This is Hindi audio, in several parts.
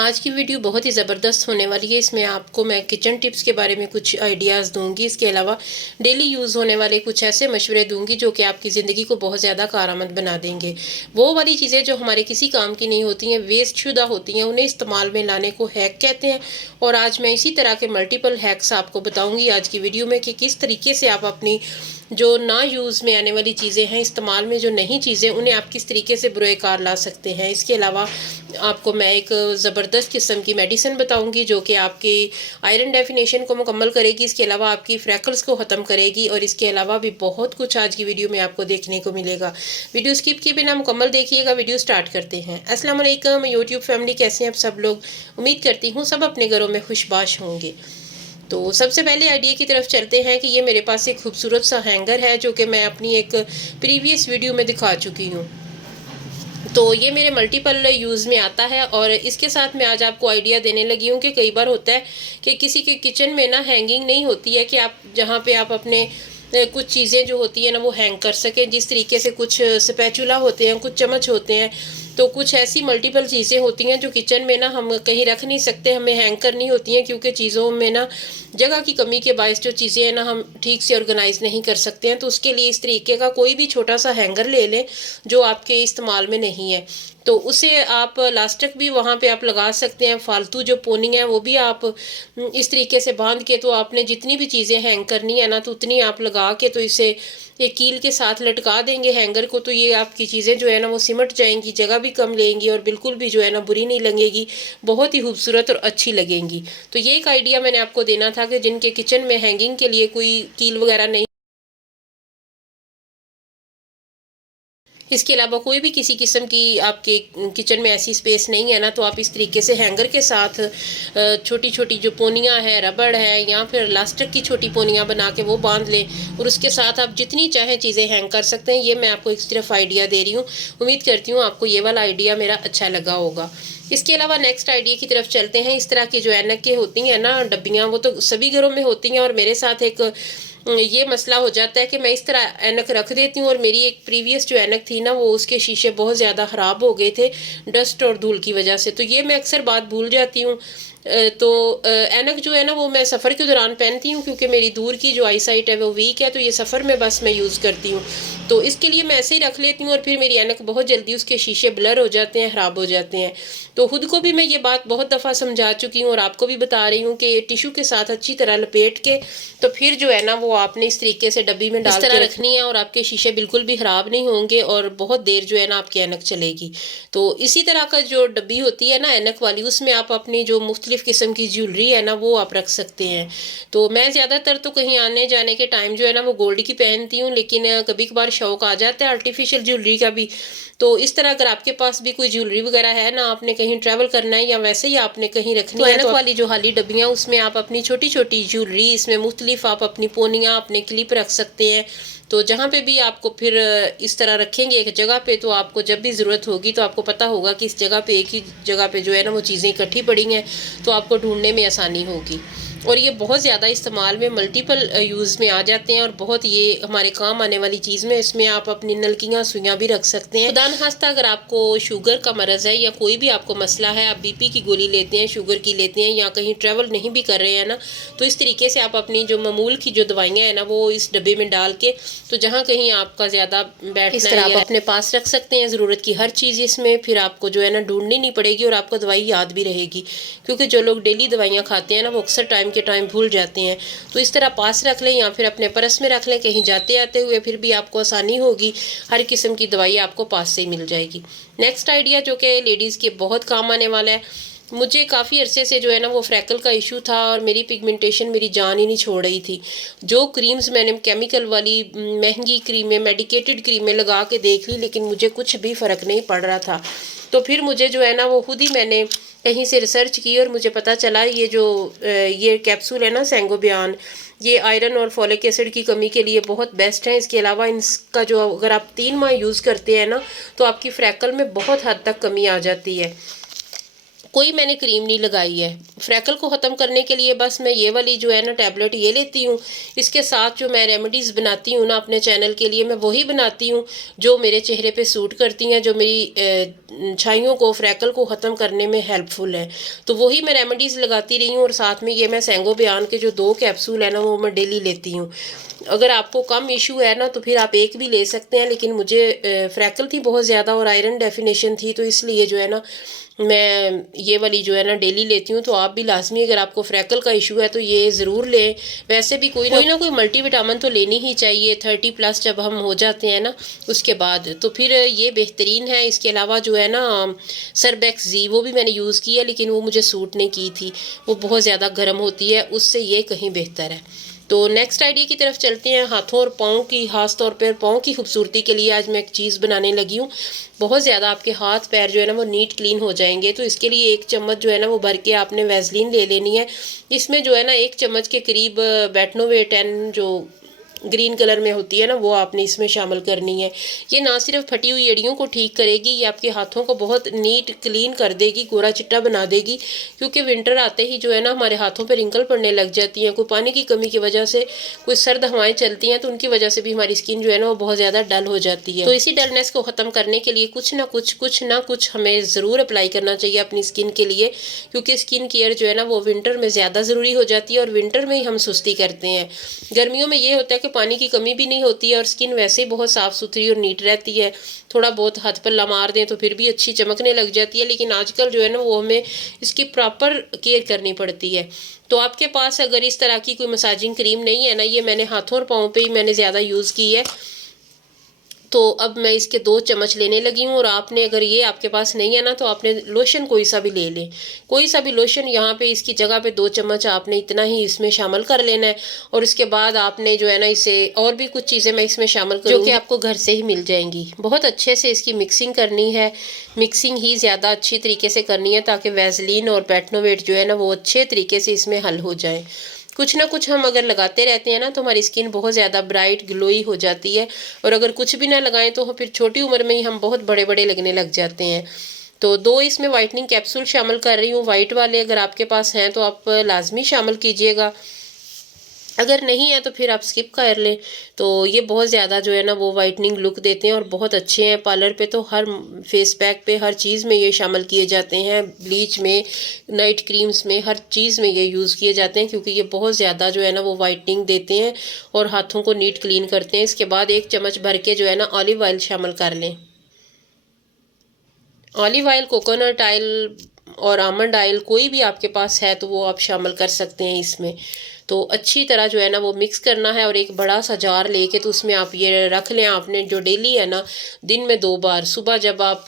आज की वीडियो बहुत ही ज़बरदस्त होने वाली है। इसमें आपको मैं किचन टिप्स के बारे में कुछ आइडियाज़ दूंगी। इसके अलावा डेली यूज़ होने वाले कुछ ऐसे मशवरे दूंगी जो कि आपकी ज़िंदगी को बहुत ज़्यादा कारआमद बना देंगे। वो वाली चीज़ें जो हमारे किसी काम की नहीं होती हैं, वेस्ट शुदा होती हैं, उन्हें इस्तेमाल में लाने को हैक कहते हैं। और आज मैं इसी तरह के मल्टीपल हैक्स आपको बताऊँगी आज की वीडियो में कि किस तरीके से आप अपनी जो ना यूज़ में आने वाली चीज़ें हैं, इस्तेमाल में जो नहीं चीज़ें, उन्हें आप किस तरीके से बुरे-कार ला सकते हैं। इसके अलावा आपको मैं एक ज़बरदस्त किस्म की मेडिसिन बताऊंगी जो कि आपकी आयरन डेफिनेशन को मुकम्मल करेगी। इसके अलावा आपकी फ्रैकल्स को ख़त्म करेगी और इसके अलावा भी बहुत कुछ आज की वीडियो में आपको देखने को मिलेगा। वीडियो स्किप किए बिना मुकम्मल देखिएगा। वीडियो स्टार्ट करते हैं। अस्सलाम वालेकुम यूट्यूब फैमिली, कैसे हैं आप सब लोग? उम्मीद करती हूँ सब अपने घरों में खुशबाश होंगे। तो सबसे पहले आइडिया की तरफ चलते हैं कि ये मेरे पास एक खूबसूरत सा हैंगर है जो कि मैं अपनी एक प्रीवियस वीडियो में दिखा चुकी हूँ। तो ये मेरे मल्टीपल यूज़ में आता है और इसके साथ मैं आज आपको आइडिया देने लगी हूँ कि कई बार होता है कि किसी के किचन में ना हैंगिंग नहीं होती है कि आप जहाँ पे आप अपने कुछ चीज़ें जो होती है ना वो हैंग कर सकें। जिस तरीके से कुछ स्पैचुला होते हैं, कुछ चम्मच होते हैं, तो कुछ ऐसी मल्टीपल चीज़ें होती हैं जो किचन में ना हम कहीं रख नहीं सकते, हमें हैंग करनी होती हैं क्योंकि चीज़ों में ना जगह की कमी के बायस जो चीज़ें हैं ना हम ठीक से ऑर्गेनाइज नहीं कर सकते हैं। तो उसके लिए इस तरीके का कोई भी छोटा सा हैंगर ले लें जो आपके इस्तेमाल में नहीं है, तो उसे आप लास्टिक भी वहाँ पे आप लगा सकते हैं। फालतू जो पोनी है वो भी आप इस तरीके से बांध के, तो आपने जितनी भी चीज़ें हैंग करनी है ना तो उतनी आप लगा के तो इसे एक कील के साथ लटका देंगे हैंगर को, तो ये आपकी चीज़ें जो है ना वो सिमट जाएंगी, जगह भी कम लेंगी और बिल्कुल भी जो है ना बुरी नहीं लगेगी, बहुत ही खूबसूरत और अच्छी लगेंगी। तो ये एक आइडिया मैंने आपको देना था कि जिनके किचन में हैंगिंग के लिए कोई कील वगैरह नहीं, इसके अलावा कोई भी किसी किस्म की आपके किचन में ऐसी स्पेस नहीं है ना, तो आप इस तरीके से हैंगर के साथ छोटी छोटी जो पोनियाँ हैं, रबड़ है या फिर लास्टिक की छोटी पोनियाँ बना के वो बांध लें और उसके साथ आप जितनी चाहें चीज़ें हैंग कर सकते हैं। ये मैं आपको एक सिर्फ आइडिया दे रही हूँ। उम्मीद करती हूँ आपको ये वाला आइडिया मेरा अच्छा लगा होगा। इसके अलावा नेक्स्ट आइडिया की तरफ चलते हैं। इस तरह की जो ऐनकें होती हैं ना, डब्बियाँ, वो तो सभी घरों में होती हैं और मेरे साथ एक ये मसला हो जाता है कि मैं इस तरह ऐनक रख देती हूँ और मेरी एक प्रीवियस जो ऐनक थी ना वो उसके शीशे बहुत ज़्यादा ख़राब हो गए थे डस्ट और धूल की वजह से। तो ये मैं अक्सर बात भूल जाती हूँ। तो ऐनक जो है ना वो मैं सफ़र के दौरान पहनती हूँ क्योंकि मेरी दूर की जो आई साइट है वो वीक है, तो ये सफ़र में बस मैं यूज़ करती हूँ। तो इसके लिए मैं ऐसे ही रख लेती हूँ और फिर मेरी ऐनक बहुत जल्दी उसके शीशे ब्लर हो जाते हैं, ख़राब हो जाते हैं। तो खुद को भी मैं ये बात बहुत दफ़ा समझा चुकी हूँ और आपको भी बता रही हूँ कि टिशू के साथ अच्छी तरह लपेट के तो फिर जो है ना वो आपने इस तरीके से डब्बी में डाल के रखनी है और आपके शीशे बिल्कुल भी ख़राब नहीं होंगे और बहुत देर जो है ना आपकी ऐनक चलेगी। तो इसी तरह का जो डब्बी होती है ना ऐनक वाली, उसमें आप अपनी जो मुख्तलिफ़ किस्म की ज्वेलरी है ना वो आप रख सकते हैं। तो मैं ज़्यादातर तो कहीं आने जाने के टाइम जो है ना वो गोल्ड की पहनती हूँ, लेकिन कभी कभार शौक आ जाता है आर्टिफिशियल ज्वेलरी का भी। तो इस तरह अगर आपके पास भी कोई ज्वेलरी वगैरह है ना, आपने कहीं ट्रैवल करना है या वैसे ही आपने कहीं रखनी है, तो वाली जो खाली डब्बियाँ उसमें आप अपनी छोटी छोटी ज्वेलरी, इसमें मुख्तलिफ आप अपनी पोनियाँ, अपने क्लिप रख सकते हैं। तो जहाँ पे भी आपको फिर इस तरह रखेंगे एक जगह पे, तो आपको जब भी ज़रूरत होगी तो आपको पता होगा कि इस जगह पे, एक ही जगह पे जो है ना वो चीज़ें इकट्ठी पड़ी हैं, तो आपको ढूंढने में आसानी होगी। और ये बहुत ज़्यादा इस्तेमाल में मल्टीपल यूज़ में आ जाते हैं और बहुत ये हमारे काम आने वाली चीज़ में। इसमें आप अपनी नलकियाँ, सुइयाँ भी रख सकते हैं। खुदा न खास्ता अगर आपको शुगर का मरज़ है या कोई भी आपको मसला है, आप बीपी की गोली लेते हैं, शुगर की लेते हैं या कहीं ट्रैवल नहीं भी कर रहे हैं ना, तो इस तरीके से आप अपनी जो मामूल की जो दवाइयाँ हैं ना वो इस डब्बे में डाल के, तो जहाँ कहीं आपका ज़्यादा बैठना इस तरह आप अपने पास रख सकते हैं ज़रूरत की हर चीज़ इसमें। फिर आपको जो है ना ढूंढनी नहीं पड़ेगी और आपको दवाई याद भी रहेगी, क्योंकि जो लोग डेली दवाइयाँ खाते हैं ना वो अक्सर टाइम के टाइम भूल जाते हैं। तो इस तरह पास रख लें या फिर अपने पर्स में रख लें कहीं जाते आते हुए, फिर भी आपको आसानी होगी, हर किस्म की दवाई आपको पास से ही मिल जाएगी। नेक्स्ट आइडिया जो कि लेडीज़ के बहुत काम आने वाला है। मुझे काफ़ी अरसे से जो है ना वो फ्रैकल का इशू था और मेरी पिगमेंटेशन मेरी जान ही नहीं छोड़ रही थी। जो क्रीम्स मैंने केमिकल वाली महंगी क्रीमें, मेडिकेटेड क्रीमें लगा के देख ली, लेकिन मुझे कुछ भी फ़र्क नहीं पड़ रहा था। तो फिर मुझे जो है ना वो खुद ही मैंने कहीं से रिसर्च की और मुझे पता चला ये जो ये कैप्सूल है ना सेंगोबियान, ये आयरन और फॉलिक एसिड की कमी के लिए बहुत बेस्ट है। इसके अलावा इसका जो अगर आप 3 माह यूज़ करते हैं ना तो आपकी फ्रैकल में बहुत हद तक कमी आ जाती है। कोई मैंने क्रीम नहीं लगाई है। फ्रैकल को ख़त्म करने के लिए बस मैं ये वाली जो है ना टैबलेट ये लेती हूँ। इसके साथ जो मैं रेमेडीज़ बनाती हूँ ना अपने चैनल के लिए, मैं वही बनाती हूँ जो मेरे चेहरे पे सूट करती हैं, जो मेरी छाइयों को, फ्रैकल को ख़त्म करने में हेल्पफुल है। तो वही मैं रेमेडीज़ लगाती रही हूँ। और साथ में ये मैं सेंगोबियान के जो 2 कैप्सूल है ना वो मैं डेली लेती हूँ। अगर आपको कम इशू है ना तो फिर आप एक भी ले सकते हैं, लेकिन मुझे फ्रैकल थी बहुत ज़्यादा और आयरन डेफिनेशन थी, तो इसलिए जो है ना मैं ये वाली जो है ना डेली लेती हूँ। तो आप भी लाजमी, अगर आपको फ्रैकल का इशू है तो ये ज़रूर लें। वैसे भी कोई ना कोई मल्टीविटामिन तो लेनी ही चाहिए 30+ जब हम हो जाते हैं ना उसके बाद, तो फिर ये बेहतरीन है। इसके अलावा जो है ना सरबैक्स जी, वो भी मैंने यूज़ की है, लेकिन वो मुझे सूट नहीं की थी, वो बहुत ज़्यादा गर्म होती है, उससे ये कहीं बेहतर है। तो नेक्स्ट आइडिया की तरफ चलते हैं। हाथों और पाँव की, खास तौर पर पाँव की खूबसूरती के लिए आज मैं एक चीज़ बनाने लगी हूँ। बहुत ज़्यादा आपके हाथ पैर जो है ना वो नीट क्लीन हो जाएंगे। तो इसके लिए 1 चम्मच जो है ना वो भर के आपने वैसलीन ले लेनी है। इसमें जो है ना 1 चम्मच के करीब बेटनोवेट 10 जो ग्रीन कलर में होती है ना वो आपने इसमें शामिल करनी है। ये ना सिर्फ फटी हुई एड़ियों को ठीक करेगी, ये आपके हाथों को बहुत नीट क्लीन कर देगी, गोरा चिट्टा बना देगी। क्योंकि विंटर आते ही जो है ना हमारे हाथों पे रिंकल पड़ने लग जाती हैं, कोई पानी की कमी की वजह से, कोई सर्द हवाएं चलती हैं, तो उनकी वजह से भी हमारी स्किन जो है ना वो बहुत ज़्यादा डल हो जाती है। तो इसी डलनेस को ख़त्म करने के लिए कुछ ना कुछ हमें ज़रूर अप्लाई करना चाहिए अपनी स्किन के लिए, क्योंकि स्किन केयर जो है ना वो विंटर में ज़्यादा ज़रूरी हो जाती है और विंटर में ही हम सुस्ती करते हैं। गर्मियों में ये होता है कि पानी की कमी भी नहीं होती है और स्किन वैसे ही बहुत साफ़ सुथरी और नीट रहती है। थोड़ा बहुत हाथ पल्ला मार दें तो फिर भी अच्छी चमकने लग जाती है, लेकिन आजकल जो है ना वो हमें इसकी प्रॉपर केयर करनी पड़ती है। तो आपके पास अगर इस तरह की कोई मसाजिंग क्रीम नहीं है ना, ये मैंने हाथों और पाँव पे ही मैंने ज़्यादा यूज़ की है। तो अब मैं इसके 2 चम्मच लेने लगी हूँ। और आपने, अगर ये आपके पास नहीं है ना, तो आपने लोशन कोई सा भी ले लें, कोई सा भी लोशन, यहाँ पे इसकी जगह पे 2 चम्मच आपने इतना ही इसमें शामिल कर लेना है। और उसके बाद आपने जो है ना इसे, और भी कुछ चीज़ें मैं इसमें शामिल करूँगी जो कि आपको घर से ही मिल जाएंगी। बहुत अच्छे से इसकी मिक्सिंग करनी है, मिक्सिंग ही ज़्यादा अच्छी तरीके से करनी है ताकि वैसलीन और बेटनोवेट जो है ना वो अच्छे तरीके से इसमें हल हो जाए। कुछ ना कुछ हम अगर लगाते रहते हैं ना तो हमारी स्किन बहुत ज़्यादा ब्राइट ग्लोई हो जाती है। और अगर कुछ भी ना लगाएं तो फिर छोटी उम्र में ही हम बहुत बड़े बड़े लगने लग जाते हैं। तो 2 इसमें वाइटनिंग कैप्सूल शामिल कर रही हूँ, वाइट वाले, अगर आपके पास हैं तो आप लाजमी शामिल कीजिएगा, अगर नहीं है तो फिर आप स्किप कर लें। तो ये बहुत ज़्यादा जो है ना वो वाइटनिंग लुक देते हैं और बहुत अच्छे हैं। पार्लर पे तो हर फेस पैक पे, हर चीज़ में ये शामिल किए जाते हैं, ब्लीच में, नाइट क्रीम्स में, हर चीज़ में ये यूज़ किए जाते हैं, क्योंकि ये बहुत ज़्यादा जो है ना वो वाइटनिंग देते हैं और हाथों को नीट क्लीन करते हैं। इसके बाद 1 चम्मच भर के जो है ना ऑलिव ऑयल शामिल कर लें। ऑलिव ऑयल, कोकोनट ऑयल और आमंड ऑयल कोई भी आपके पास है तो वो आप शामिल कर सकते हैं इसमें। तो अच्छी तरह जो है ना वो मिक्स करना है और एक बड़ा सा जार लेके तो उसमें आप ये रख लें। आपने जो डेली है ना दिन में 2 बार, सुबह जब आप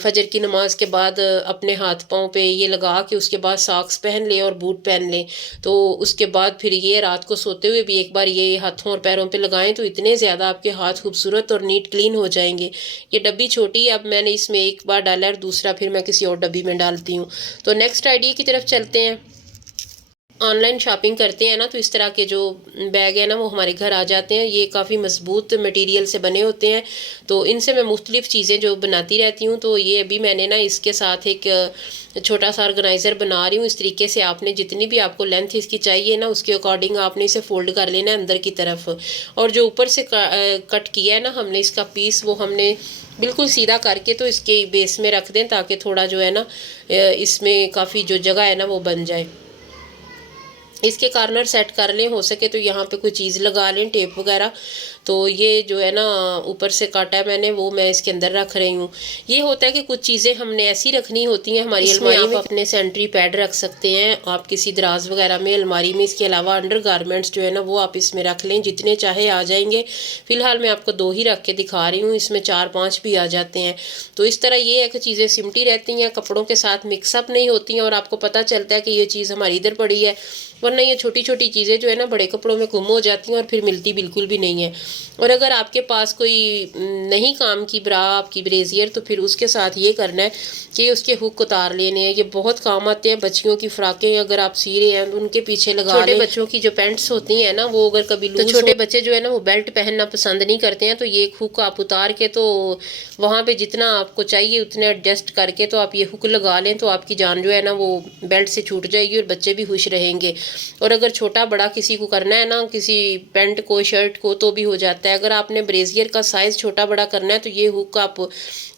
फजर की नमाज के बाद अपने हाथ पाँव पे ये लगा के उसके बाद सॉक्स पहन लें और बूट पहन लें। तो उसके बाद फिर ये रात को सोते हुए भी एक बार ये हाथों और पैरों पे लगाएं तो इतने ज़्यादा आपके हाथ खूबसूरत और नीट क्लीन हो जाएंगे। ये डब्बी छोटी है, अब मैंने इसमें एक बार डाला और दूसरा फिर मैं किसी और डब्बी में डालती हूँ। तो नेक्स्ट आइडिया की तरफ चलते हैं। ऑनलाइन शॉपिंग करते हैं ना तो इस तरह के जो बैग है ना वो हमारे घर आ जाते हैं। ये काफ़ी मजबूत मटेरियल से बने होते हैं, तो इनसे मैं मुख्तलिफ़ चीज़ें जो बनाती रहती हूँ। तो ये अभी मैंने ना इसके साथ एक छोटा सा ऑर्गेनाइज़र बना रही हूँ। इस तरीके से आपने जितनी भी आपको लेंथ इसकी चाहिए ना उसके अकॉर्डिंग आपने इसे फ़ोल्ड कर लेना है अंदर की तरफ। और जो ऊपर से कट किया है ना हमने इसका पीस, वो हमने बिल्कुल सीधा करके तो इसके बेस में रख दें ताकि थोड़ा जो है ना इसमें काफ़ी जो जगह है ना वो बन जाए। इसके कॉर्नर सेट कर लें, हो सके तो यहाँ पे कोई चीज़ लगा लें, टेप वगैरह। तो ये जो है ना ऊपर से काटा है मैंने, वो मैं इसके अंदर रख रही हूँ। ये होता है कि कुछ चीज़ें हमने ऐसी रखनी होती हैं हमारी अलमारी में। आप अपने सैनिटरी पैड रख सकते हैं आप किसी दराज वगैरह में अलमारी में। इसके अलावा अंडर गारमेंट्स जो है ना वो आप इसमें रख लें, जितने चाहे आ जाएंगे। फ़िलहाल मैं आपको 2 ही रख के दिखा रही हूँ, इसमें 4-5 भी आ जाते हैं। तो इस तरह ये है कि चीज़ें सिमटी रहती हैं, कपड़ों के साथ मिक्सअप नहीं होती हैं और आपको पता चलता है कि ये चीज़ हमारी इधर पड़ी है। वरना ये छोटी छोटी चीज़ें जो है ना बड़े कपड़ों में गुम हो जाती हैं और फिर मिलती बिल्कुल भी नहीं है। और अगर आपके पास कोई नहीं काम की ब्रा आपकी ब्रेजियर, तो फिर उसके साथ ये करना है कि उसके हुक उतार लेने हैं। ये बहुत काम आते हैं। बच्चियों की फ्राकें अगर आप सी रहे हैं तो उनके पीछे लगा लें। छोटे बच्चों की जो पैंट्स होती हैं ना, वो अगर कभी लूज, तो छोटे बच्चे जो है ना वो बेल्ट पहनना पसंद नहीं करते हैं, तो ये हुक आप उतार के तो वहाँ पे जितना आपको चाहिए उतने एडजस्ट करके तो आप ये हुक लगा लें, तो आपकी जान जो है ना वो बेल्ट से छूट जाएगी और बच्चे भी खुश रहेंगे। और अगर छोटा बड़ा किसी को करना है ना, किसी पैंट को शर्ट को, तो भी हो जाता है। अगर आपने ब्रेजियर का साइज़ छोटा बड़ा करना है तो ये हुक आप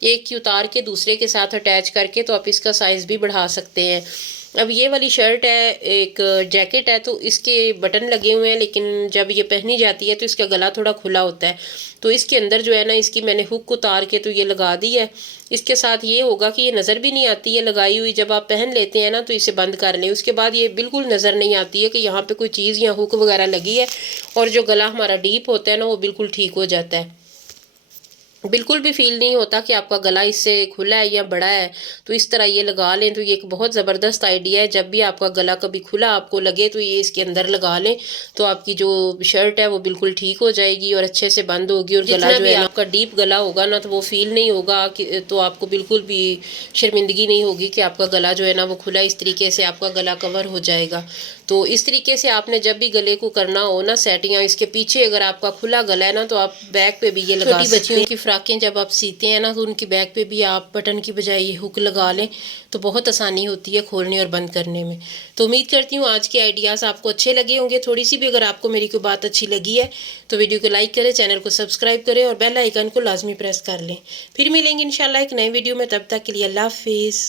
एक की उतार के दूसरे के साथ अटैच करके तो आप इसका साइज़ भी बढ़ा सकते हैं। अब ये वाली शर्ट है, एक जैकेट है, तो इसके बटन लगे हुए हैं, लेकिन जब ये पहनी जाती है तो इसका गला थोड़ा खुला होता है। तो इसके अंदर जो है ना, इसकी मैंने हुक उतार के तो ये लगा दी है। इसके साथ ये होगा कि ये नज़र भी नहीं आती है लगाई हुई। जब आप पहन लेते हैं ना तो इसे बंद कर लें, उसके बाद ये बिल्कुल नज़र नहीं आती है कि यहाँ पे कोई चीज़ या हुक वगैरह लगी है। और जो गला हमारा डीप होता है ना, वो बिल्कुल ठीक हो जाता है। बिल्कुल भी फील नहीं होता कि आपका गला इससे खुला है या बड़ा है। तो इस तरह ये लगा लें तो ये एक बहुत ज़बरदस्त आइडिया है। जब भी आपका गला कभी खुला आपको लगे तो ये इसके अंदर लगा लें, तो आपकी जो शर्ट है वो बिल्कुल ठीक हो जाएगी और अच्छे से बंद होगी। और गला जो है आपका डीप गला होगा ना, तो वो फील नहीं होगा कि, तो आपको बिल्कुल भी शर्मिंदगी नहीं होगी कि आपका गला जो है ना वो खुला। इस तरीके से आपका गला कवर हो जाएगा। तो इस तरीके से आपने जब भी गले को करना हो ना सेट, या इसके पीछे अगर आपका खुला गला है ना, तो आप बैक पे भी ये लगा सकते हैं। बच्चियों की फ्राकें जब आप सीते हैं ना, तो उनकी बैक पे भी आप बटन की बजाय ये हुक लगा लें, तो बहुत आसानी होती है खोलने और बंद करने में। तो उम्मीद करती हूँ आज के आइडियाज़ आपको अच्छे लगे होंगे। थोड़ी सी भी अगर आपको मेरी कोई बात अच्छी लगी है तो वीडियो को लाइक करें, चैनल को सब्सक्राइब करें और बेल आइकन को लाजमी प्रेस कर लें। फिर मिलेंगे इंशाल्लाह एक नई वीडियो में। तब तक के लिए अल्लाह हाफिज़।